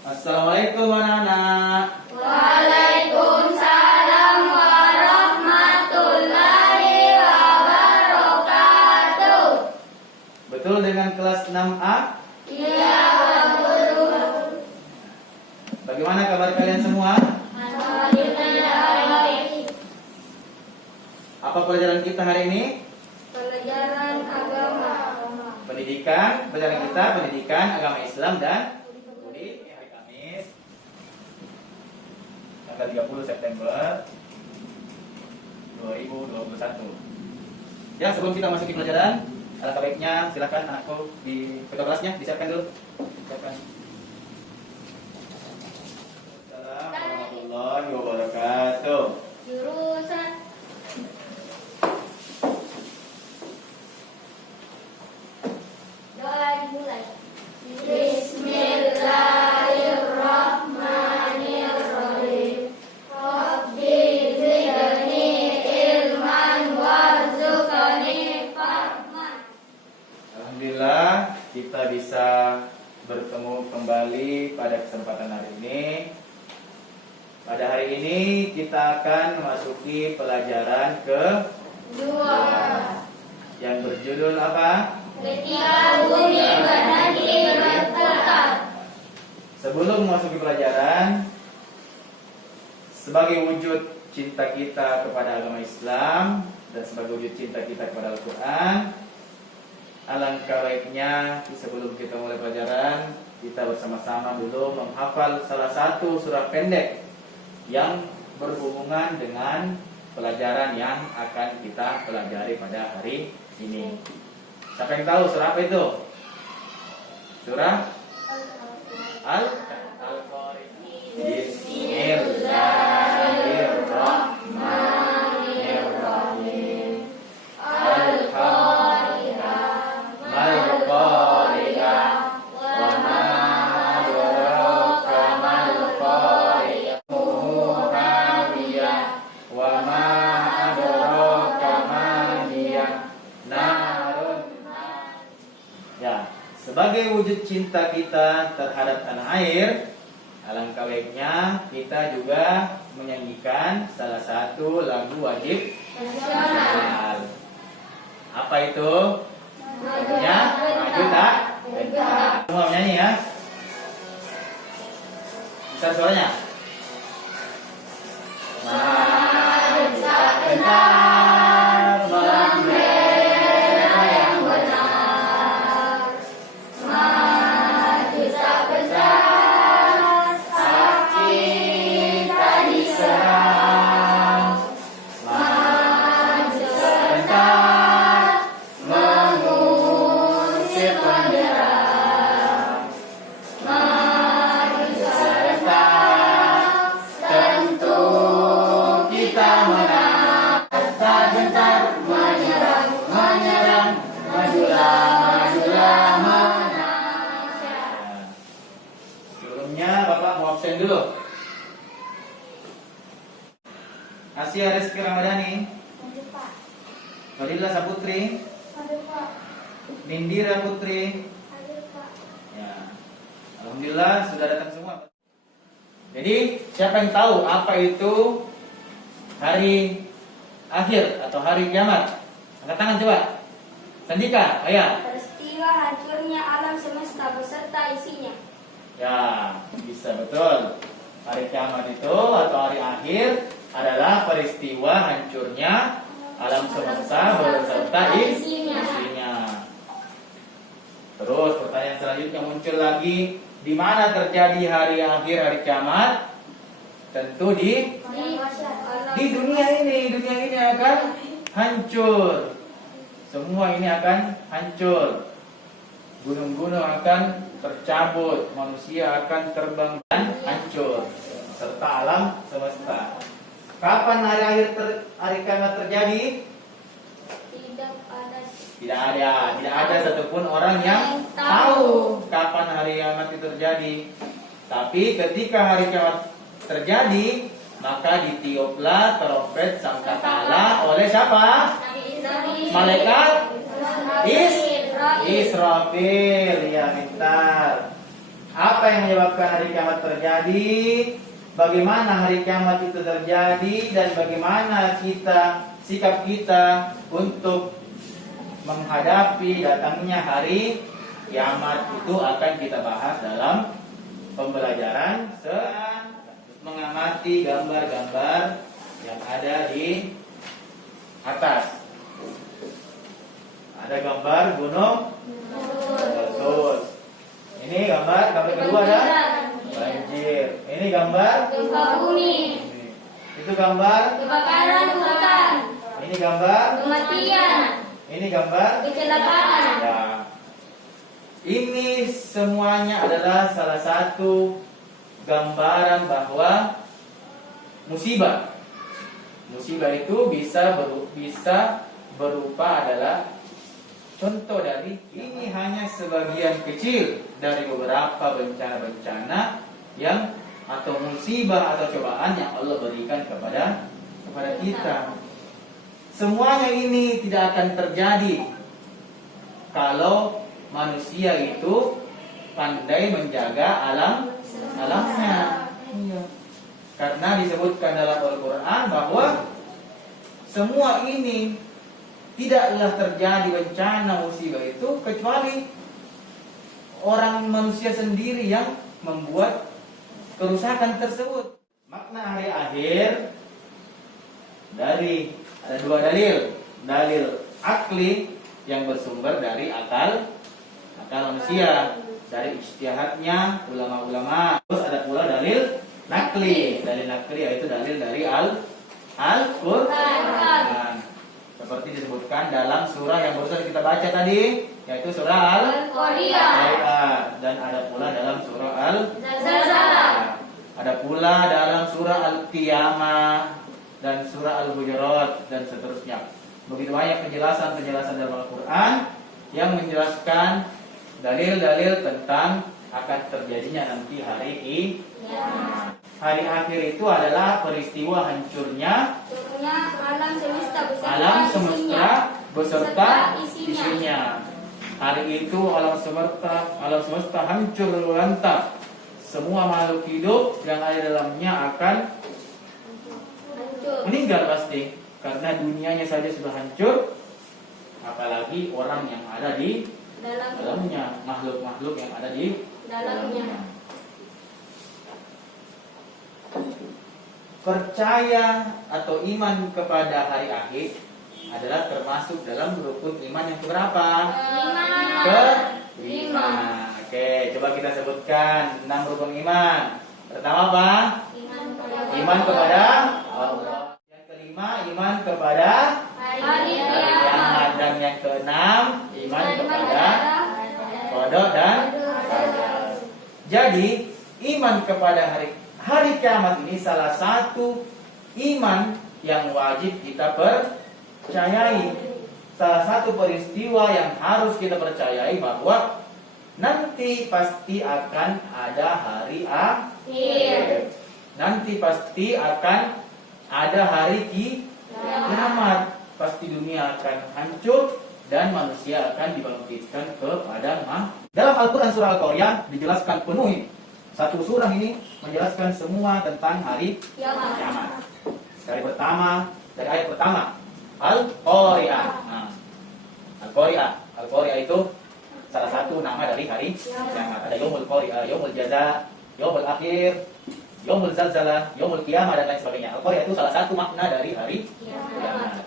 Assalamualaikum anak-anak. Waalaikumsalam warahmatullahi wabarakatuh. Betul dengan kelas 6A? Iya, Pak Guru. Bagaimana kabar kalian semua? Alhamdulillah baik. Apa pelajaran kita hari ini? Pelajaran agama. Pelajaran kita pendidikan agama Islam dan budi hari Kamis tanggal 30 September 2021. Ya, sebelum kita masuk ke pelajaran, alangkah baiknya silakan anakku di foto kelasnya disiapkan dulu. Siapkan. Assalamualaikum warahmatullahi wabarakatuh. Jurusan doa dimulai. Bismillahirrahmanirrahim. Rabbi zidni ilman warzuqni fahman. Alhamdulillah kita bisa bertemu kembali pada kesempatan hari ini. Pada hari ini kita akan memasuki pelajaran Dua. yang berjudul apa? Ketika bumi berhenti berputar. Sebelum memasuki pelajaran, sebagai wujud cinta kita kepada agama Islam dan sebagai wujud cinta kita kepada Al-Quran, alangkah baiknya sebelum kita mulai pelajaran, kita bersama-sama dulu menghafal salah satu surah pendek yang berhubungan dengan pelajaran yang akan kita pelajari pada hari ini. Siapa yang tahu surah apa itu? Surah Al-Qari'ah. Bismillahirrahmanirrahim. Al-Qari'ah. Mal-Qari'ah. Wa ma adraka mal-Qari'ah. Muhawiyah. Wa ma adraka ma hiyah. Narun. Ya, sebagai wujud cinta kita terhadap tanah air, alangkah baiknya kita juga menyanyikan salah satu lagu wajib nasional. Apa itu? Ya, maju tak? Semua menyanyi ya. Bisa suaranya? Maju tak gentar, membela yang benar. Maju tak gentar, hak kita diserang. Maju sebentar, mengusir penderang. Maju sebentar, tentu kita menang. Tak gentar, menyerang, menyerang, majulah, majulah, menang. Sebelumnya Bapak mau absen dulu. Asia Rizky Ramadhani, Hadir, Pak. Fadila Saputri, Hadir, Pak. Nindira Putri. Hadir, Pak. Ya, alhamdulillah sudah datang semua. Jadi siapa yang tahu apa itu hari akhir atau hari kiamat? Angkat tangan coba. Sandika, ayah. Peristiwa hancurnya alam semesta beserta isinya. Ya, bisa betul. Hari kiamat itu atau hari akhir adalah peristiwa hancurnya alam semesta beserta isinya. Terus pertanyaan selanjutnya muncul lagi, di mana terjadi hari akhir hari kiamat? Tentu di dunia ini akan hancur. Semua ini akan hancur. Gunung-gunung akan tercabut, manusia akan terbang dan hancur, serta alam semesta. Kapan hari kiamat terjadi? Tidak ada satupun orang yang tahu kapan hari kiamat itu terjadi. Tapi ketika hari kiamat terjadi, maka ditiuplah trompet sangkakala oleh siapa? Malaikat Israfil. Ya, pintar. Apa yang menyebabkan hari kiamat terjadi? Bagaimana hari kiamat itu terjadi dan bagaimana sikap kita untuk menghadapi datangnya hari kiamat itu akan kita bahas dalam pembelajaran mengamati gambar-gambar yang ada di atas. Ada gambar gunung meletus. Ini gambar kedua ada banjir. Ini gambar Gempa bumi. itu gambar Kebakaran hutan. ini gambar Kematian. ini gambar Kecelakaan. ya. Ini semuanya adalah salah satu gambaran bahwa musibah itu bisa berupa adalah contoh dari ini hanya sebagian kecil dari beberapa bencana-bencana yang atau musibah atau cobaan yang Allah berikan kepada kita. Semuanya ini tidak akan terjadi kalau manusia itu pandai menjaga alamnya. Iya. Karena disebutkan dalam Al-Quran bahwa semua ini tidaklah terjadi bencana musibah itu kecuali orang manusia sendiri yang membuat kerusakan tersebut. Makna hari akhir ada dua dalil akli yang bersumber dari akal manusia, dari ijtihadnya ulama-ulama. Terus ada pula dalil nakli yaitu dalil dari Al-Qur'an. Seperti disebutkan dalam surah yang barusan kita baca tadi, yaitu surah Al-Qari'ah, dan ada pula dalam surah Zalzalah. Ada pula dalam surah Al-Qiyamah dan surah Al-Hujurat dan seterusnya. Begitu banyak penjelasan dalam Al-Qur'an yang menjelaskan dalil-dalil tentang akan terjadinya nanti hari kiamat. Hari akhir itu adalah peristiwa hancurnya alam semesta beserta isinya. Hari itu alam semesta hancur lantak. Semua makhluk hidup yang ada dalamnya akan meninggal pasti, karena dunianya saja sudah hancur, apalagi orang yang ada di dalamnya, makhluk-makhluk yang ada di dalamnya. Percaya atau iman kepada hari akhir adalah termasuk dalam rukun iman yang keberapa? Kelima. Oke, coba kita sebutkan 6 rukun iman. Pertama apa? Iman kepada Allah. Yang kelima, iman kepada hari kiamat. Dan yang keenam, iman kepada qada dan qadar. Jadi, iman kepada hari kiamat ini salah satu iman yang wajib kita percayai. Salah satu peristiwa yang harus kita percayai bahwa nanti pasti akan ada hari akhir. Nanti pasti akan ada hari kiamat. Pasti dunia akan hancur dan manusia akan dibangkitkan ke padang mahsyar. Dalam Al-Quran surah Al-Qari'ah dijelaskan penuh. Satu surah ini menjelaskan semua tentang hari kiamat. Dari ayat pertama Al-Qari'ah. Al-Qari'ah itu salah satu nama dari hari kiamat. Ada Yaumul Qari'ah, Yaumul Jaza, Yaumul Akhir, Yaumul Zalzalah, Yaumul Qiyamah dan lain sebagainya. Al-Qari'ah itu salah satu makna dari hari kiamat.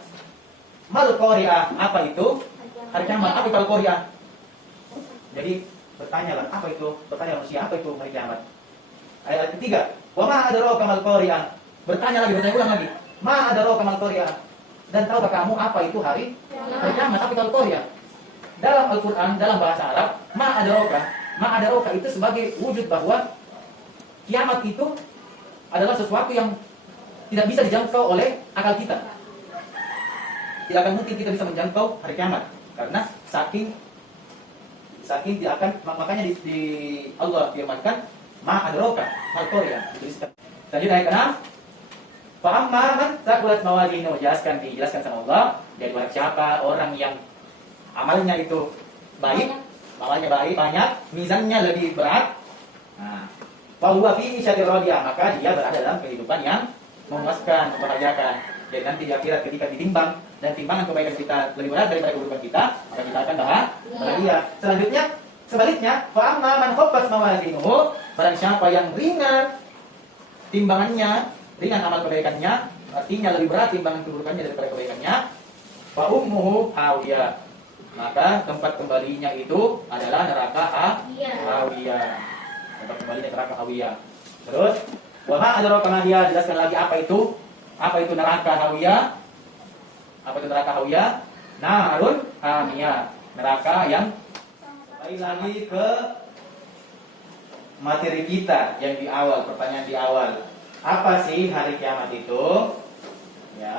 Mal Qari'ah, apa itu? Hari kiamat. Apa itu Al-Qari'ah? Jadi bertanyalah, apa itu? Bertanya manusia, apa itu hari kiamat? Ayat ketiga, wa ma adraka mal qari'ah. Bertanya ulang lagi. Ma adraka mal qari'ah. Dan tahukah kamu apa itu hari kiamat? Apa itu al-qari'ah? Dalam Al-Qur'an, dalam bahasa Arab, ma adraka itu sebagai wujud bahwa kiamat itu adalah sesuatu yang tidak bisa dijangkau oleh akal kita. Tidak akan mungkin kita bisa menjangkau hari kiamat karena saking tidak akan, makanya di Allah firmankan ma adraka mal qari'ah. Lanjut ayat ke-6. Fa amma man thaqulat mawazinu, dijelaskan sama Allah, jadi barang siapa orang yang amalnya itu baik, banyak, mizannya lebih berat, Wa huwa fi isyatir radiyah, maka dia berada dalam kehidupan yang memuaskan, membahagiakan. Jadi nanti di akhirat ketika ditimbang dan timbangan kebaikan kita lebih berat daripada keburukan kita, maka kita akan bahagia. Selanjutnya, sebaliknya, fa amma man khaffat mawazinuhu, barang siapa yang ringan timbangannya, ringan amal kebaikannya, artinya lebih berat timbangan keburukannya daripada kebaikannya, fa ummuhu hawiyah, maka tempat kembalinya itu adalah neraka hawiyah. Tempat kembalinya neraka hawiyah. Terus, wa ma adraka ma hiya, jelaskan lagi apa itu? Apa itu neraka hawiyah? Apa itu neraka hawiyah? Narun hamiyah, neraka yang. Kembali lagi ke materi kita yang di awal, pertanyaan di awal. Apa sih hari kiamat itu? Ya,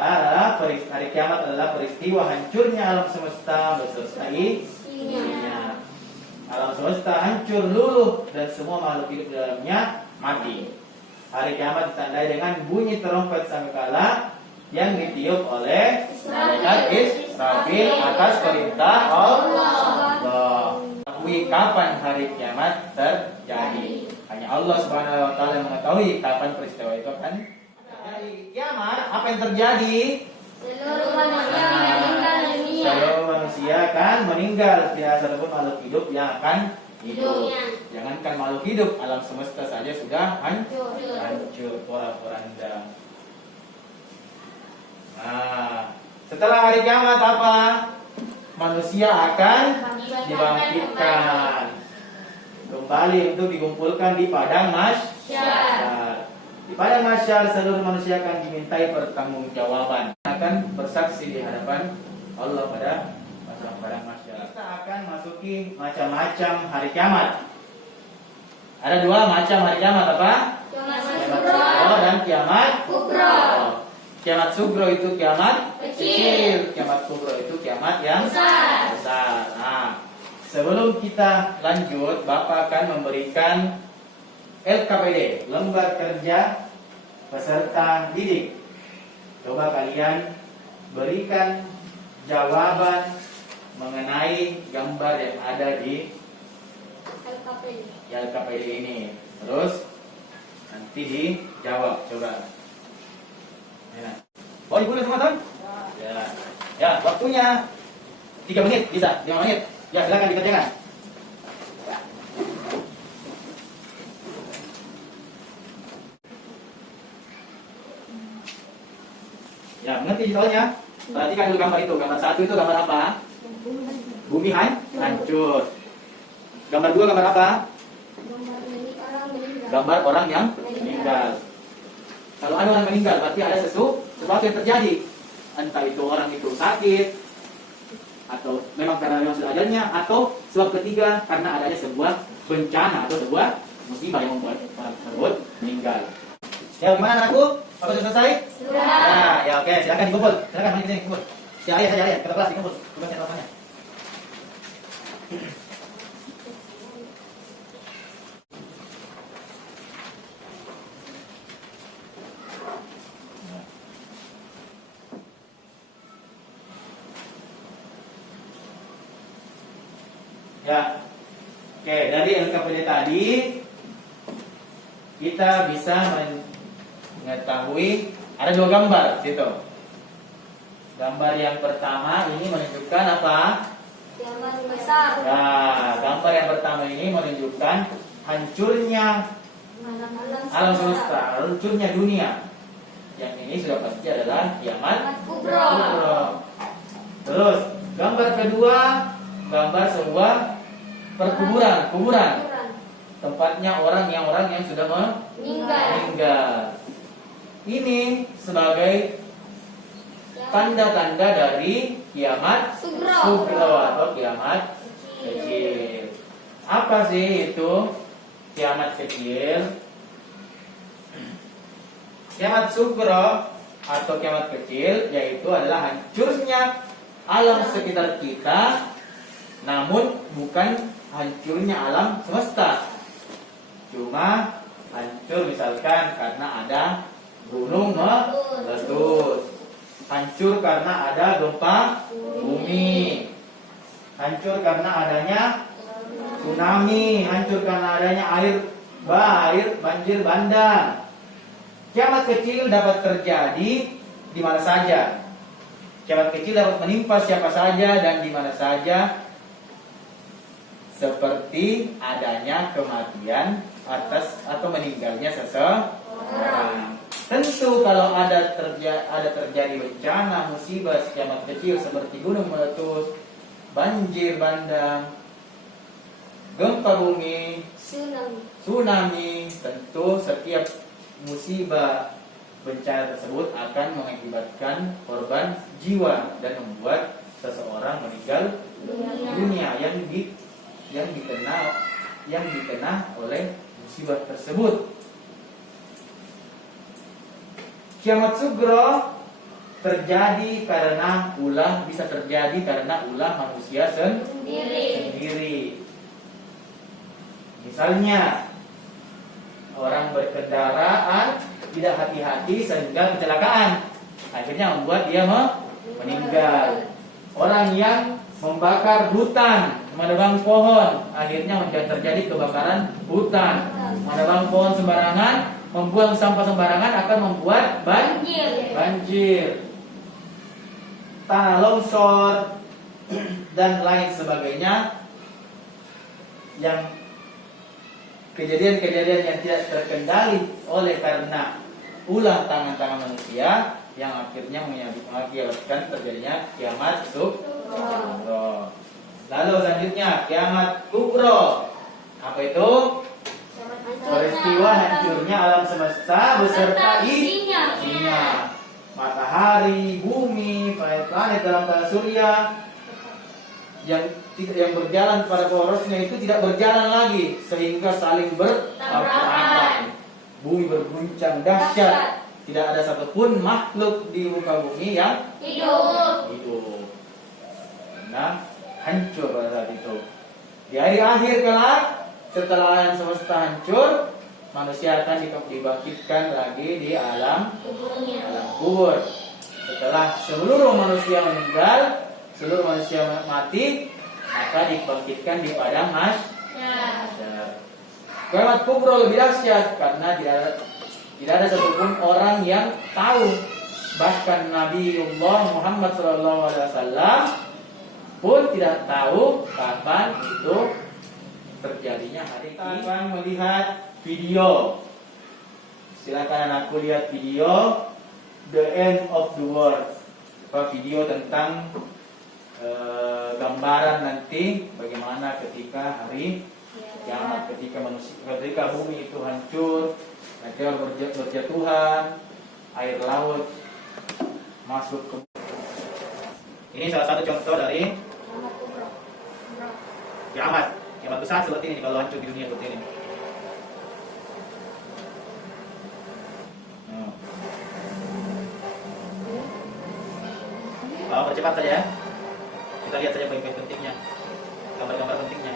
hari kiamat adalah peristiwa hancurnya alam semesta beserta isinya. Alam semesta hancur luluh dan semua makhluk hidup di dalamnya mati. Hari kiamat ditandai dengan bunyi terompet sangkakala yang ditiup oleh malaikat Israfil atas perintah Allah. Mengetahui kapan hari kiamat terjadi. Hanya Allah Subhanahu wa taala yang mengetahui kapan peristiwa itu akan terjadi. Kiamat, apa yang terjadi? Seluruh manusia meninggal dunia. Seluruh manusia akan meninggal, tidak ada satupun makhluk hidup yang akan hidup. Jangankan makhluk hidup, alam semesta saja sudah hancur porak-poranda. Nah, setelah hari kiamat apa? Manusia akan dibangkitkan kembali untuk dikumpulkan di padang mahsyar. Di padang mahsyar seluruh manusia akan dimintai pertanggungjawaban, akan bersaksi di hadapan Allah pada padang mahsyar. Kita akan masuki macam-macam hari kiamat. Ada dua macam hari kiamat, apa? Kiamat sugro dan kiamat kubro. Kiamat sugro itu kiamat Kecil. kiamat kubro itu kiamat yang Besar. Nah, sebelum kita lanjut, Bapak akan memberikan LKPD, lembar kerja peserta didik. Coba kalian berikan jawaban mengenai gambar yang ada di LKPD ini. Terus nanti dijawab, coba. Ya. Oh, ibu semua teman? Ya. Ya, waktunya 3 menit, bisa? 5 menit. Ya, silakan dikerjakan. Ya, mengerti soalnya? Perhatikan dulu gambar itu. Gambar 1 itu gambar apa? Bumi hancur. Gambar 2 gambar apa? Gambar orang yang meninggal. Kalau ada orang meninggal, berarti ada sesuatu yang terjadi. Entah itu orang itu sakit, atau memang karena memang sudah ajalnya, atau sebab ketiga karena adanya sebuah bencana atau sebuah musibah yang membuat orang tersebut meninggal. Ya, gimana anakku? Apa sudah selesai? Sudah. Ya, oke, silakan dikumpul. Silakan mari kita kumpul. Ya, ayah saja ayah, kita kelas dikumpul. Bukan catatannya. Ya, oke, dari LKPD tadi kita bisa mengetahui ada 2 gambar situ. Gambar yang pertama ini menunjukkan apa? Kiamat besar. Nah, gambar yang pertama ini menunjukkan hancurnya alam semesta, hancurnya dunia. Yang ini sudah pasti adalah kiamat kubro. Terus gambar kedua, gambar sebuah kuburan. Tempatnya orang yang sudah meninggal. Ini sebagai tanda-tanda dari kiamat sugro atau kiamat kecil. Apa sih itu kiamat kecil? Kiamat sugro atau kiamat kecil yaitu adalah hancurnya alam sekitar kita, namun bukan hancurnya alam semesta. Cuma hancur misalkan karena ada gunung meletus, hancur karena ada gempa bumi, hancur karena adanya tsunami, hancur karena adanya air banjir bandang. Kiamat kecil dapat terjadi di mana saja. Kiamat kecil dapat menimpa siapa saja dan di mana saja, seperti adanya kematian atau meninggalnya seseorang. Tentu kalau ada terjadi bencana, musibah kiamat kecil seperti gunung meletus, banjir bandang, gempa bumi, tsunami, tentu setiap musibah bencana tersebut akan mengakibatkan korban jiwa dan membuat seseorang meninggal dunia yang dikena oleh musibah tersebut. Kiamat sugro bisa terjadi karena ulah manusia sendiri. Misalnya orang berkendaraan tidak hati-hati sehingga kecelakaan, akhirnya membuat dia meninggal. Orang yang membakar hutan, menebang pohon, akhirnya terjadi kebakaran hutan. Menebang pohon sembarangan, membuang sampah sembarangan akan membuat banjir, tanah longsor, dan lain sebagainya. Yang kejadian-kejadian yang tidak terkendali oleh karena ulah tangan-tangan manusia yang akhirnya mengakibatkan terjadinya kiamat sugro. Lalu selanjutnya kiamat kubro. Apa itu? Peristiwa hancurnya alam semesta beserta isinya. Matahari, bumi, planet-planet dalam tata surya yang berjalan pada porosnya itu tidak berjalan lagi sehingga saling bertabrakan. Bumi berguncang dahsyat. Tidak ada satupun makhluk di muka bumi yang hidup. Nah, hancur pada saat itu. Di hari akhir kelak, setelah alam semesta hancur, manusia akan dibangkitkan lagi di alam kubur. Setelah seluruh manusia meninggal, seluruh manusia mati, maka dibangkitkan di padang mahsyar. Kiamat kubro lebih dahsyat karena tidak ada satupun orang yang tahu. Bahkan Nabiullah Muhammad SAW pun tidak tahu kapan itu terjadinya hari ini. Kita akan melihat video. Silakan anakku lihat video The End of the World. Video tentang gambaran nanti bagaimana ketika hari kiamat, ketika bumi itu hancur, meteor berjatuhan, air laut masuk ke. Ini salah satu contoh dari kiamat besar seperti ini kalau hancur di dunia seperti ini. Percepat saja ya. Kita lihat saja poin-poin pentingnya, gambar-gambar pentingnya.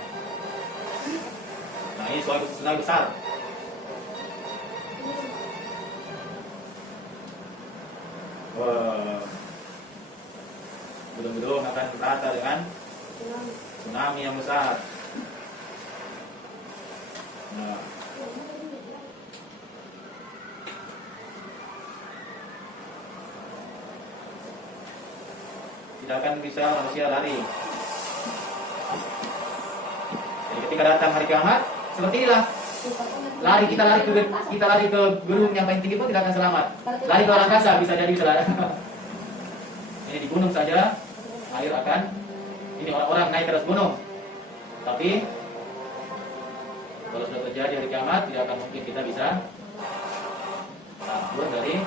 Nah, ini tsunami besar. Wah, gedung-gedung akan rata dengan tsunami yang besar. Nah, tidak akan bisa manusia lari. Jadi ketika datang hari kiamat, seperti inilah. Kita lari ke gunung yang paling tinggi pun tidak akan selamat. Lari ke angkasa bisa jadi bisa. Ini di gunung saja air akan ini orang-orang naik ke atas gunung. Tapi kalau sudah terjadi hari kiamat tidak akan mungkin kita bisa kabur dari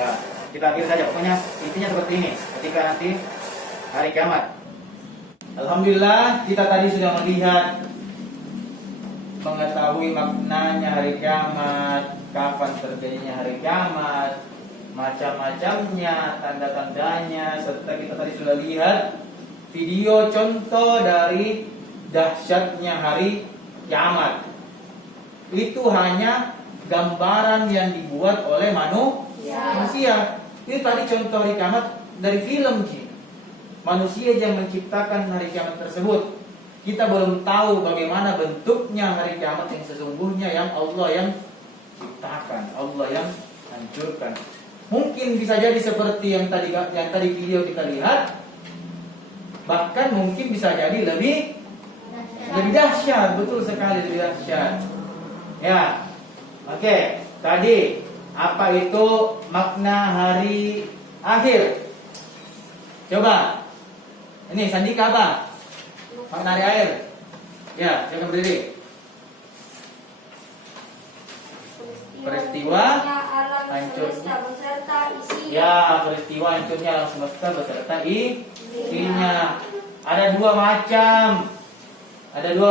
ya, kita akhir saja. Pokoknya intinya seperti ini ketika nanti hari kiamat. Alhamdulillah kita tadi sudah mengetahui maknanya hari kiamat, kapan terjadinya hari kiamat, macam-macamnya, tanda-tandanya, serta kita tadi sudah lihat video contoh dari dahsyatnya hari kiamat. itu hanya gambaran yang dibuat oleh manusia. Itu tadi contoh hari kiamat dari film Ji. Manusia yang menciptakan hari kiamat tersebut. Kita belum tahu bagaimana bentuknya hari kiamat yang sesungguhnya yang Allah yang ciptakan, Allah yang hancurkan. Mungkin bisa jadi seperti yang tadi video kita lihat, bahkan mungkin bisa jadi lebih dahsyat, betul sekali lebih dahsyat. Ya, oke. Tadi apa itu makna hari akhir? Coba, ini Sandika apa? Makna hari akhir? Ya, silakan berdiri. Peristiwa alam hancur. semesta beserta isinya. Ya, peristiwa hancurnya alam semesta beserta isinya. Ada dua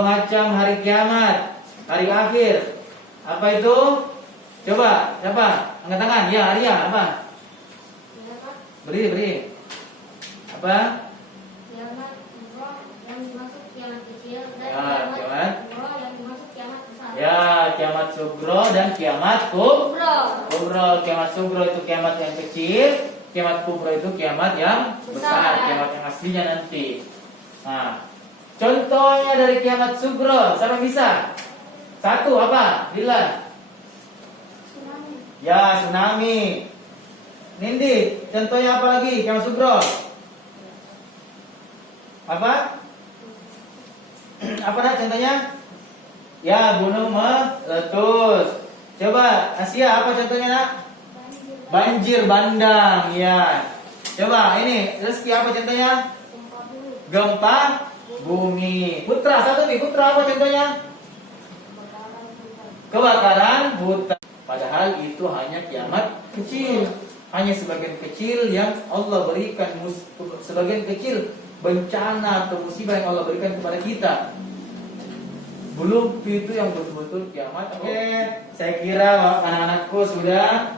macam hari kiamat, hari akhir. Apa itu? Coba, siapa? Angkat tangan. Ya, Arya, apa? Berdiri. Apa? Kiamat kubro yang dimaksud kiamat kecil dan Ya, kiamat kubro yang dimaksud kiamat besar. Ya, kiamat sugro dan kiamat kubro. Kubro. Kiamat sugro itu kiamat yang kecil, kiamat kubro itu kiamat yang besar, kiamat yang aslinya nanti. Nah, contohnya dari kiamat sugro, siapa bisa? Satu apa? Lila. Tsunami. Ya, tsunami. Nindi, contohnya apa lagi? Kiamat sugro. Apa? Apa dah contohnya? Ya, gunung meletus. Coba, Asia, apa contohnya nak? Banjir bandang, ya. Coba, ini Rizky apa contohnya? Gempa bumi. Putra, satu nih, Putra apa contohnya? Kebakaran hutan. Padahal itu hanya kiamat kecil, hanya sebagian kecil yang Allah berikan, sebagian kecil bencana atau musibah yang Allah berikan kepada kita. Belum itu yang betul-betul kiamat. Oke, saya kira anak-anakku sudah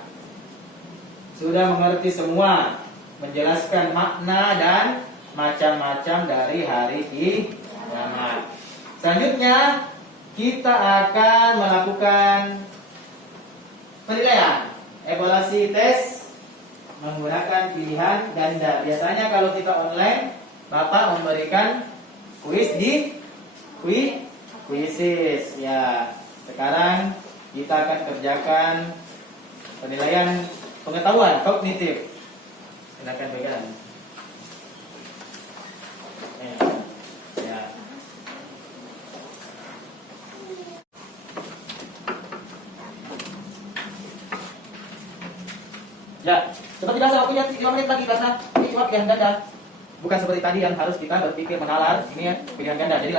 mengerti semua, menjelaskan makna dan macam-macam dari hari kiamat. Selanjutnya kita akan melakukan penilaian, evaluasi tes menggunakan pilihan ganda. Biasanya kalau kita online, Bapak memberikan kuis di kuisis. Ya, sekarang kita akan kerjakan penilaian pengetahuan kognitif. Silakan pegang. Ya. Ya, seperti biasa waktunya 5 menit lagi karena ini cuma pilihan ganda. Bukan seperti tadi yang harus kita berpikir menalar. Ini pilihan ganda. Jadi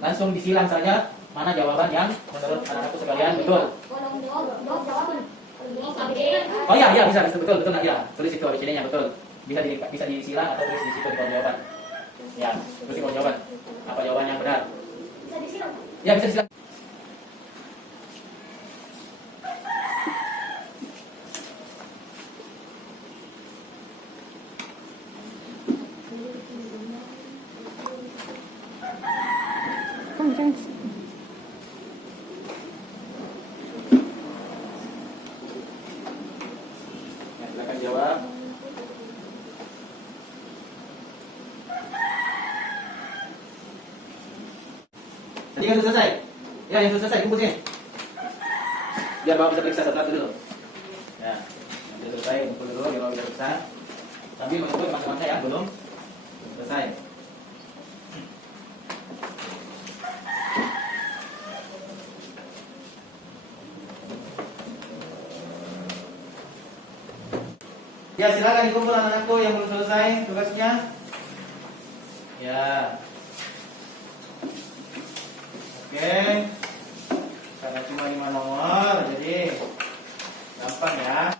langsung disilang saja mana jawaban yang menurut anak-anakku sekalian betul. Oh iya bisa betul ya. Tulis itu ABCD-nya betul. Bisa disilang atau tulis di situ di kolom jawaban. Ya, tulis di kolom jawaban. Apa jawaban yang benar? Bisa disiram. Ya, bisa disilang. Ya, silakan jawab. Tadi kan sudah selesai. Ya, yang sudah selesai kumpul sini. Biar Bapak bisa periksa satu-satu dulu. Ya, yang sudah selesai kumpul dulu, biar Bapak bisa periksa. Sambil menunggu teman-temannya yang belum selesai. Ya, silakan dikumpul anak-anakku yang belum selesai tugasnya. Ya. Oke. Karena cuma 5 nomor, jadi gampang ya.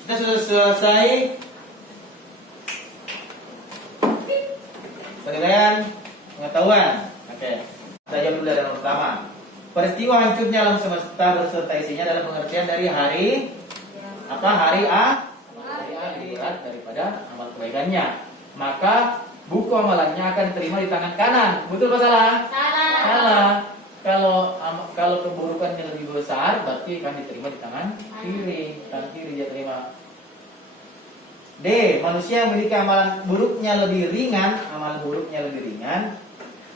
Kita sudah selesai penilaian pengetahuan. Oke. Kita jawab dulu dari yang pertama. Peristiwa hancurnya alam semesta beserta isinya dalam pengertian dari hari apa? Hari A lebih berat daripada amal kebaikannya. Maka buku amalannya akan diterima di tangan kanan. Betul apa salah? Salah. Salah. kalau keburukannya lebih besar, berarti akan diterima di tangan kiri. Tangan kiri dia terima. D. Manusia yang memiliki amalan buruknya lebih ringan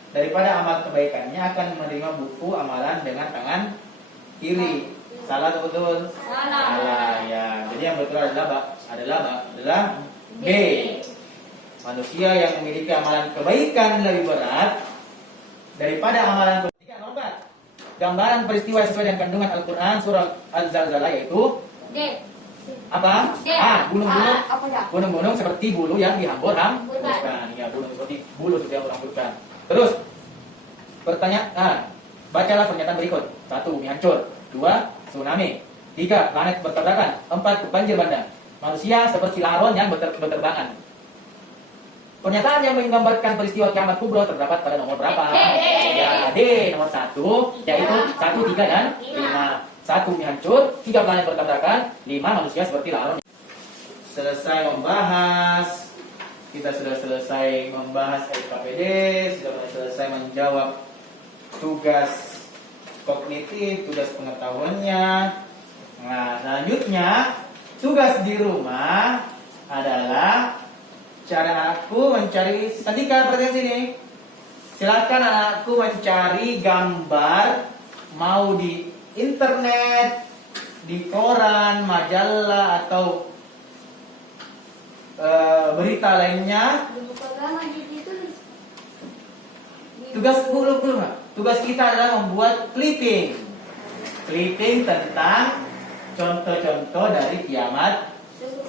daripada amal kebaikannya akan menerima buku amalan dengan tangan kiri. Salah atau betul? Salah ya. Jadi yang betul adalah B. Manusia yang memiliki amalan kebaikan lebih berat daripada amalan kebaikan. Nomor 4. Gambaran peristiwa sesuai dengan kandungan Al-Quran surah Al-Zalzalah yaitu D. apa? D. A. Gunung-gunung. Apa ya? Gunung-gunung seperti bulu yang dihambur-hamburkan. Ya, gunung seperti bulu yang dihambur-hamburkan. Terus pertanyaan. Bacalah pernyataan berikut. 1. Bumi hancur. 2. Tsunami. 3. Planet bertabrakan. 4. Banjir bandang. Manusia seperti laron yang berterbangan. Pernyataan yang menggambarkan peristiwa kiamat kubro terdapat pada nomor berapa? Ya, D. Nomor 1, yaitu 1, 3, dan 5. 1. Bumi hancur. 3. Planet bertabrakan. 5. Manusia seperti laron. Selesai membahas. Kita sudah selesai membahas LKPD. Sudah selesai menjawab tugas kognitif, tugas pengetahuannya. Nah, selanjutnya tugas di rumah adalah cara anakku mencari. Sandika perhatian sini. Silakan anakku mencari gambar, mau di internet, di koran, majalah atau berita lainnya. Tugas tugas kita adalah membuat clipping tentang contoh-contoh dari kiamat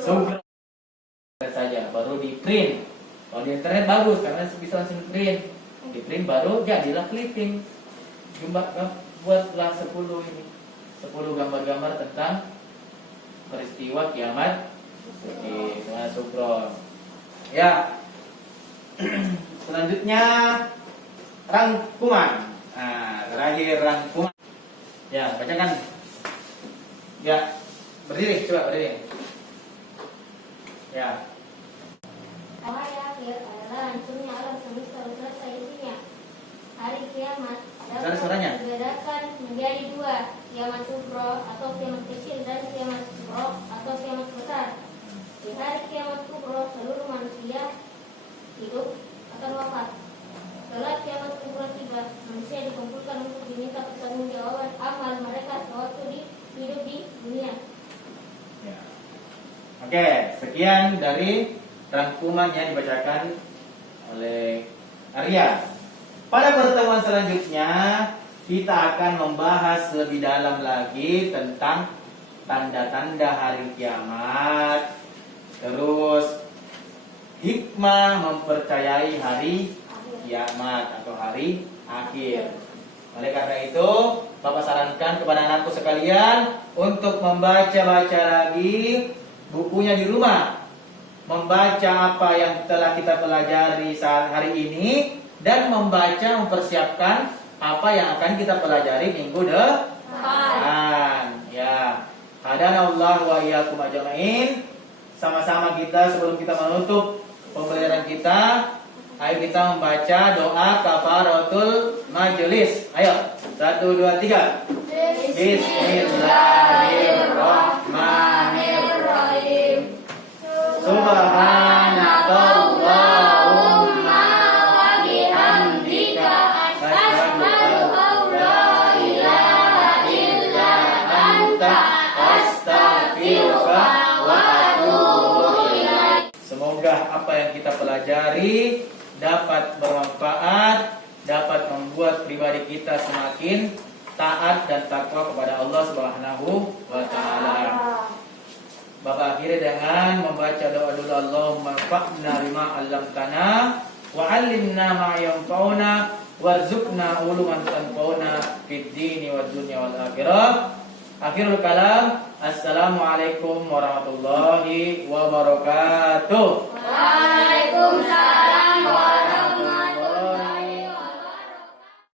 kubro saja, baru di print. Kalau di internet bagus karena bisa langsung print. Di print baru jadilah clipping. Buatlah 10 gambar-gambar tentang peristiwa kiamat kubro. Ya. Selanjutnya rangkuman. Nah, terakhir rangkuman. Ya, bacakan. Ya, berdiri, coba berdiri. Ya. Akhir adalah hancurnya alam semesta beserta isinya. Hari kiamat Besar suaranya. dibedakan menjadi 2, kiamat kubro atau kiamat kecil dan kiamat kubro atau kiamat besar. Di hari kiamat kubro seluruh manusia hidup akan wafat. Setelah kiamat kubro tiba, manusia dikumpulkan untuk diminta pertanggungjawaban amal mereka sewaktu hidup di dunia. Ya. Oke, sekian dari rangkuman yang dibacakan oleh Arya. Pada pertemuan selanjutnya kita akan membahas lebih dalam lagi tentang tanda-tanda hari kiamat, terus hikmah mempercayai hari kiamat atau hari akhir. Oleh karena itu, Bapak sarankan kepada anakku sekalian untuk membaca-baca lagi bukunya di rumah, membaca apa yang telah kita pelajari saat hari ini, dan mempersiapkan apa yang akan kita pelajari minggu depan. Ya, hadanallahu wa iyyakum ajmain. Sama-sama kita sebelum kita menutup pembelajaran kita, ayo kita membaca doa kafaratul majelis. Ayo, 1, 2, 3. Bismillahirrahmanirrahim. Subhanakallahumma wa bihamdika asyhadu an la ilaha illa anta astaghfiruka wa atubu ilaik. Semoga apa yang kita pelajari dapat bermanfaat, dapat membuat pribadi kita semakin taat dan takwa kepada Allah Subhanahu wa taala. Bapak akhiri dengan membaca doa dulu. Allahumma fa'na bima 'allamtana wa 'allimna ma yanfa'una warzuqna uluman tanfa'una fid dini wad dunya wal akhirah. Akhirul kalam. Assalamualaikum warahmatullahi wabarakatuh. Waalaikumsalam warahmatullahi wabarakatuh.